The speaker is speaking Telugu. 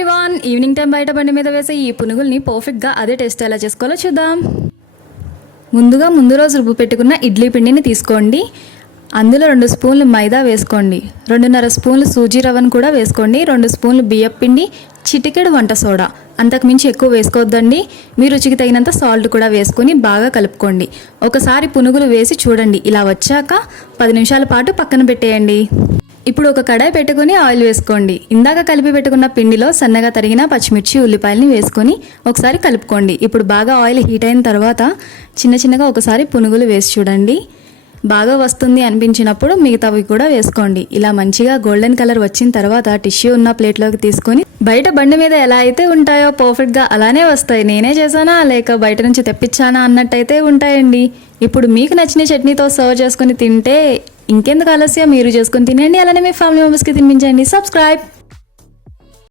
ఎవ్రీవన్, ఈవినింగ్ టైం బయట బండి మీద వేసే ఈ పునుగుల్ని పర్ఫెక్ట్గా అదే టేస్ట్ ఎలా చేసుకోవాలో చూద్దాం. ముందు రోజు రుబ్బు పెట్టుకున్న ఇడ్లీ పిండిని తీసుకోండి. అందులో 2 స్పూన్లు మైదా వేసుకోండి, 2.5 స్పూన్లు సూజీ రవ్వను కూడా వేసుకోండి, 2 స్పూన్లు బియ్యం పిండి, చిటికెడు వంట సోడా. అంతకుమించి ఎక్కువ వేసుకోవద్దండి. మీ రుచికి తగినంత సాల్ట్ కూడా వేసుకొని బాగా కలుపుకోండి. ఒకసారి పునుగులు వేసి చూడండి. ఇలా వచ్చాక 10 నిమిషాల పాటు పక్కన పెట్టేయండి. ఇప్పుడు ఒక కడాయి పెట్టుకుని ఆయిల్ వేసుకోండి. ఇందాక కలిపి పెట్టుకున్న పిండిలో సన్నగా తరిగిన పచ్చిమిర్చి, ఉల్లిపాయలని వేసుకొని ఒకసారి కలుపుకోండి. ఇప్పుడు బాగా ఆయిల్ హీట్ అయిన తర్వాత చిన్నగా ఒకసారి పునుగులు వేసి చూడండి. బాగా వస్తుంది అనిపించినప్పుడు మిగతావి కూడా వేసుకోండి. ఇలా మంచిగా గోల్డెన్ కలర్ వచ్చిన తర్వాత టిష్యూ ఉన్న ప్లేట్లోకి తీసుకొని బయట బండి మీద ఎలా అయితే ఉంటాయో పర్ఫెక్ట్గా అలానే వస్తాయి. నేనే చేశానా లేక బయట నుంచి తెప్పించానా అన్నట్టయితే ఉంటాయండి. ఇప్పుడు మీకు నచ్చిన చట్నీతో సర్వ్ చేసుకుని తింటే ఇంకెందుకు ఆలస్యం, మీరు చేసుకుని తినండి. అలానే మీ ఫ్యామిలీ మెంబర్స్కి తినిపించండి. సబ్స్క్రైబ్.